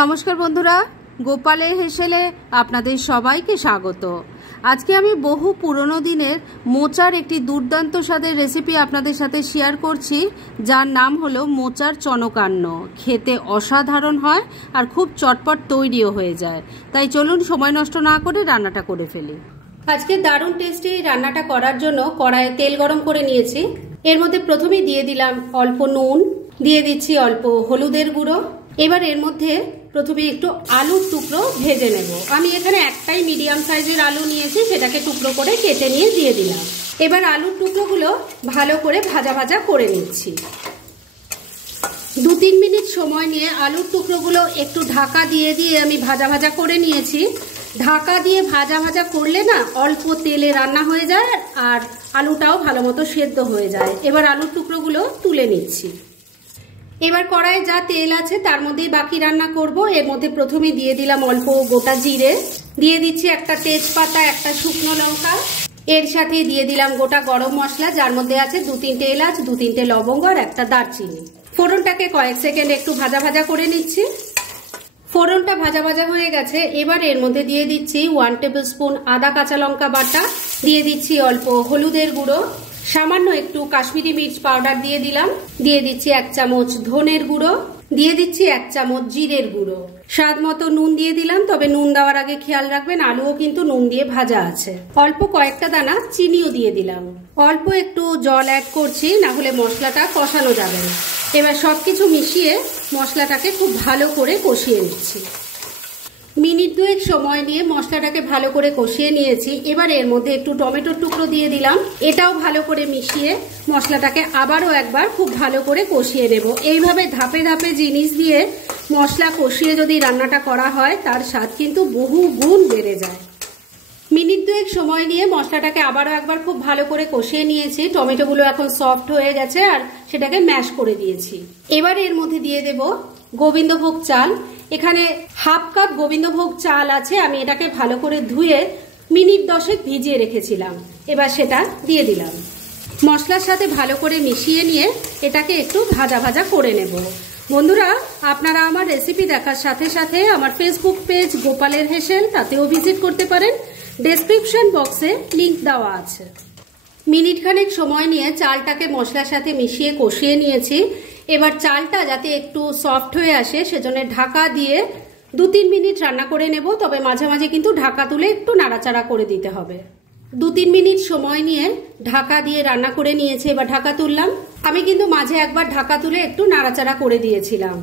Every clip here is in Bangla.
নমস্কার বন্ধুরা, গোপালের হেসেলে আপনাদের সবাইকে স্বাগত। আজকে আমি বহু পুরনো দিনের মোচার একটি দুর্দান্ত স্বাদের রেসিপি আপনাদের সাথে শেয়ার করছি, যার নাম হলো মোচার চনকান্ন। খেতে অসাধারণ হয় আর খুব চটপট তৈরিও হয়ে যায়। তাই চলুন সময় নষ্ট না করে রান্নাটা করে ফেলি। আজকে দারুণ টেস্টি রান্নাটা করার জন্য কড়াইয়ে তেল গরম করে নিয়েছি। এর মধ্যে প্রথমেই দিয়ে দিলাম অল্প নুন, দিয়ে দিচ্ছি অল্প হলুদের গুঁড়ো। এবার এর মধ্যে প্রথমে একটু আলুর টুকরো ভেজে নেব। আমি এখানে একটাই মিডিয়াম সাইজের আলু নিয়েছি, সেটাকে টুকরো করে কেটে নিয়ে দিয়ে দিলাম। এবার আলুর টুকরোগুলো ভালো করে ভাজা ভাজা করে নিচ্ছি। 2-3 মিনিট সময় নিয়ে আলুর টুকরোগুলো একটু ঢাকা দিয়ে দিয়ে আমি ভাজা ভাজা করে নিয়েছি। ঢাকা দিয়ে ভাজা ভাজা করলে না অল্প তেলে রান্না হয়ে যায় আর আলুটাও ভালো মতো সেদ্ধ হয়ে যায়। এবার আলুর টুকরোগুলো তুলে নিচ্ছি। এবার কড়াইয়ে যা তেল আছে তার মধ্যেই বাকি রান্না করব। এর মধ্যে প্রথমে দিয়ে দিলাম অল্প গোটা জিরে, দিয়ে দিচ্ছি একটা তেজপাতা, একটা শুকনো লঙ্কা, এর সাথে দিয়ে দিলাম গোটা গরম মশলা, যার মধ্যে আছে 2-3টে এলাচ, 2-3টে লবঙ্গ আর একটা দারচিনি। ফোড়নটাকে কয়েক সেকেন্ড একটু ভাজা ভাজা করে নিচ্ছি। ফোড়নটা ভাজা ভাজা হয়ে গেছে। এবার এর মধ্যে দিয়ে দিচ্ছি 1 টেবিল স্পুন আদা কাঁচা লঙ্কা বাটা, দিয়ে দিচ্ছি অল্প হলুদের গুঁড়ো, সামান্য একটু কাশ্মীরি মির্চ পাউডার দিয়ে দিলাম, দিয়ে দিচ্ছি 1 চামচ ধনের গুঁড়ো, দিয়ে দিচ্ছি 1 চামচ জিরের গুঁড়ো, স্বাদ মতো নুন দিয়ে দিলাম। তবে নুন দেওয়ার আগে খেয়াল রাখবেন আলুও কিন্তু নুন দিয়ে ভাজা আছে। অল্প কয়েকটা দানা চিনিও দিয়ে দিলাম। অল্প একটু জল অ্যাড করছি, না হলে মশলাটা কষানো যাবে না। এবার সবকিছু মিশিয়ে মশলাটাকে খুব ভালো করে কষিয়ে নিচ্ছি। মিনিট 2 সময় নিয়ে মশলাটাকে ভালো করে কষিয়ে নিয়েছি। এবার এর মধ্যে একটু টমেটোর টুকরো দিয়ে দিলাম। এটাও ভালো করে মিশিয়ে মশলাটাকে আবারও একবার খুব ভালো করে কষিয়ে নেব। এইভাবে ধাপে ধাপে জিনিস দিয়ে মশলা কষিয়ে যদি রান্নাটা করা হয় তার স্বাদ কিন্তু বহু গুণ বেড়ে যায়। মিনিট 2 সময় নিয়ে মশলাটাকে আবারও একবার খুব ভালো করে কষিয়ে নিয়েছি। টমেটোগুলো এখন সফট হয়ে গেছে আর সেটাকে ম্যাশ করে দিয়েছি। এবার এর মধ্যে দিয়ে দেব গোবিন্দভোগ চাল। এখানে হাফ কাপ গোবিন্দভোগ চাল আছে। আমি এটাকে ভালো করে ধুয়ে মিনিট 10 ভিজিয়ে রেখেছিলাম। এবার সেটা দিয়ে দিলাম। মশলার সাথে ভালো করে মিশিয়ে নিয়ে এটাকে একটু ভাজা ভাজা করে নেব। বন্ধুরা, আপনারা আমার রেসিপি দেখার সাথে সাথে আমার ফেসবুক পেজ গোপালের হেসেল, তাতেও ভিজিট করতে পারেন। ডেসক্রিপশন বক্সে লিংক দেওয়া আছে। মিনিট খানেক সময় নিয়ে চালটাকে মশলার সাথে মিশিয়ে কষিয়ে নিয়েছি। এবার চালটা যাতে একটু সফট হয়ে আসে সেজন্য ঢাকা দিয়ে 2-3 মিনিট রান্না করে নেব। তবে মাঝে মাঝে কিন্তু ঢাকা তুলে একটু নাড়াচাড়া করে দিতে হবে। 2-3 মিনিট সময় নিয়ে ঢাকা দিয়ে রান্না করে নিয়েছি। এবার ঢাকা তুললাম। আমি কিন্তু মাঝে একবার ঢাকা তুলে একটু নাড়াচাড়া করে দিয়েছিলাম।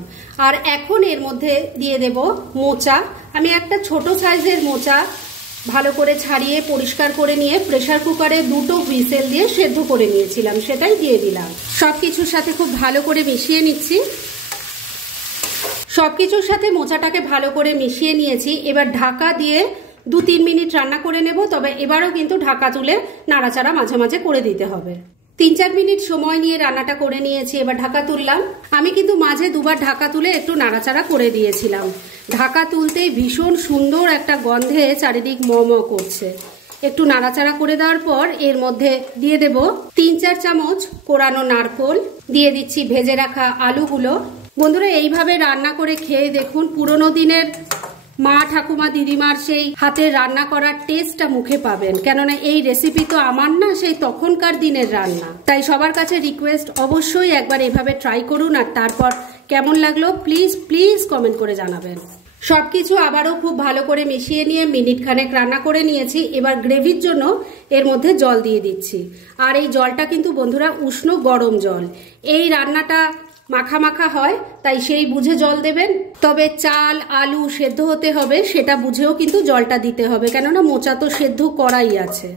আর এখন এর মধ্যে দিয়ে দেব মোচা। আমি একটা ছোট সাইজের মোচা ভালো করে ছাড়িয়ে পরিষ্কার করে নিয়ে প্রেসার কুকারে 2টো হুইসেল দিয়ে সেদ্ধ করে নিয়েছিলাম, সেটাই দিয়ে দিলাম। সবকিছুর সাথে খুব ভালো করে মিশিয়ে নিচ্ছি। সবকিছুর সাথে মোচাটাকে ভালো করে মিশিয়ে নিয়েছি। এবার ঢাকা দিয়ে 2-3 মিনিট রান্না করে নেব। তবে এবারও কিন্তু ঢাকা তুলে নাড়াচাড়া মাঝে মাঝে করে দিতে হবে। 3-4 মিনিট সময় নিয়ে রান্নাটা করে নিয়েছি। এবার ঢাকা তুললাম। আমি কিন্তু মাঝে 2বার ঢাকা তুলে একটু নাড়াচাড়া করে দিয়েছিলাম। ঢাকা তুলতেই ভীষণ সুন্দর একটা গন্ধে চারিদিক ম করছে। একটু নাড়াচাড়া করে দেওয়ার পর এর মধ্যে দিয়ে দেব 3-4 চামচ কোরানো নারকোল, দিয়ে দিচ্ছি ভেজে রাখা আলুগুলো। বন্ধুরা, এইভাবে রান্না করে খেয়ে দেখুন, পুরনো দিনের মা ঠাকুমা দিদিমার সেই হাতের রান্না করার টেস্টটা মুখে পাবেন। কেননা এই রেসিপি তো আমার না, সেই তখনকার দিনের রান্না। তাই সবার কাছে রিকোয়েস্ট, অবশ্যই একবার এভাবে ট্রাই করুন আর তারপর কেমন লাগলো প্লিজ প্লিজ কমেন্ট করে জানাবেন। সবকিছু আবারও খুব ভালো করে মিশিয়ে নিয়ে মিনিট খানেক রান্না করে নিয়েছি। এবার গ্রেভির জন্য এর মধ্যে জল দিয়ে দিচ্ছি। আর এই জলটা কিন্তু বন্ধুরা উষ্ণ গরম জল। এই রান্নাটা মাখা মাখা হয়, তাই সেই বুঝে জল দেবেন। তবে চাল আলু সেদ্ধ হতে হবে, সেটা বুঝেও কিন্তু জলটা দিতে হবে, কেননা মোচা তো সেদ্ধ করাই আছে।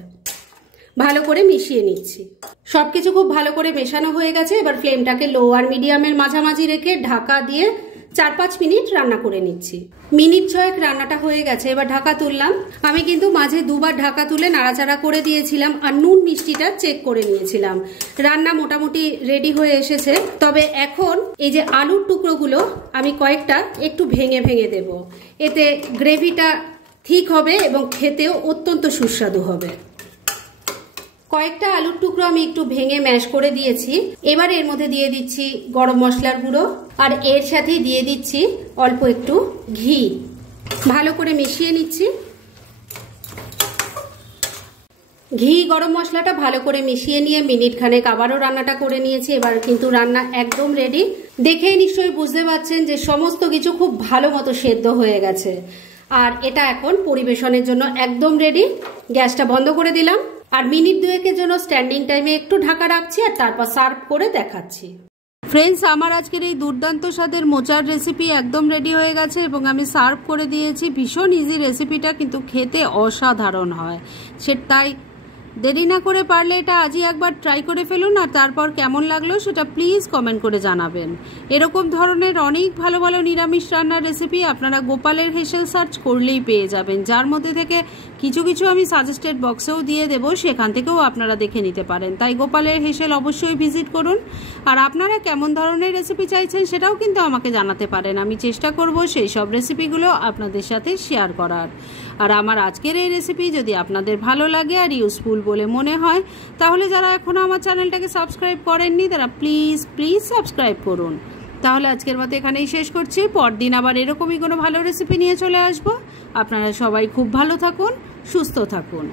ভালো করে মিশিয়ে নিচ্ছি। সবকিছু খুব ভালো করে মেশানো হয়ে গেছে। এবার ফ্লেমটাকে লো আর মিডিয়ামের মাঝামাঝি রেখে ঢাকা দিয়ে 4-5 মিনিট রান্না করে নিচ্ছি। মিনিট 6 রান্নাটা হয়ে গেছে। এবার ঢাকা তুললাম। আমি কিন্তু মাঝে 2বার ঢাকা তুলে নাড়াচাড়া করে দিয়েছিলাম আর নুন মিষ্টিটা চেক করে নিয়েছিলাম। রান্না মোটামুটি রেডি হয়ে এসেছে। তবে এখন এই যে আলুর টুকরোগুলো আমি কয়েকটা একটু ভেঙে ভেঙে দেব। এতে গ্রেভিটা ঠিক হবে এবং খেতেও অত্যন্ত সুস্বাদু হবে। কয়েকটা আলুর টুকরো আমি একটু ভেঙে ম্যাশ করে দিয়েছি। এবার এর মধ্যে দিয়ে দিচ্ছি গরম মশলার গুঁড়ো, আর এর সাথেই দিয়ে দিচ্ছি অল্প একটু ঘি। ভালো করে মিশিয়ে নিচ্ছি। ঘি গরম মশলাটা ভালো করে মিশিয়ে নিয়ে মিনিট খানেক আবারও রান্নাটা করে নিয়েছি। এবার কিন্তু রান্না একদম রেডি। দেখেই নিশ্চয়ই বুঝতে পারছেন যে সমস্ত কিছু খুব ভালো মতো সেদ্ধ হয়ে গেছে। আর এটা এখন পরিবেশনের জন্য একদম রেডি। গ্যাসটা বন্ধ করে দিলাম আর মিনিট 2-এর জন্য স্ট্যান্ডিং টাইমে একটু ঢাকা রাখছি আর তারপর সার্ভ করে দেখাচ্ছি। ফ্রেন্ডস, আমার আজকের এই দুর্দান্ত স্বাদের মোচার রেসিপি একদম রেডি হয়ে গেছে এবং আমি সার্ভ করে দিয়েছি। ভীষণ ইজি রেসিপিটা, কিন্তু খেতে অসাধারণ হয়। তাই দেরি না করে পারলে এটা আজই একবার ট্রাই করে ফেলুন, আর তারপর কেমন লাগলো সেটা প্লিজ কমেন্ট করে জানাবেন। এরকম ধরনের অনেক ভালো ভালো নিরামিষ রান্নার রেসিপি আপনারা গোপালের হেসেল সার্চ করলেই পেয়ে যাবেন, যার মধ্যে থেকে কিছু কিছু আমি সাজেস্টেড বক্সেও দিয়ে দেবো, সেখান থেকেও আপনারা দেখে নিতে পারেন। তাই গোপালের হেসেল অবশ্যই ভিজিট করুন। আর আপনারা কেমন ধরনের রেসিপি চাইছেন সেটাও কিন্তু আমাকে জানাতে পারেন। আমি চেষ্টা করব সেই সব রেসিপিগুলো আপনাদের সাথে শেয়ার করার। আর আমার আজকের এই রেসিপি যদি আপনাদের ভালো লাগে আর ইউজফুল বলে মনে হয়, তাহলে যারা এখনও আমার চ্যানেলটাকে সাবস্ক্রাইব করেননি তারা প্লিজ সাবস্ক্রাইব করুন। তাহলে আজকের মতো এখানেই শেষ করছি। পরদিন আবার এরকমই কোনো ভালো রেসিপি নিয়ে চলে আসবো। আপনারা সবাই খুব ভালো থাকুন, সুস্থ থাকুন।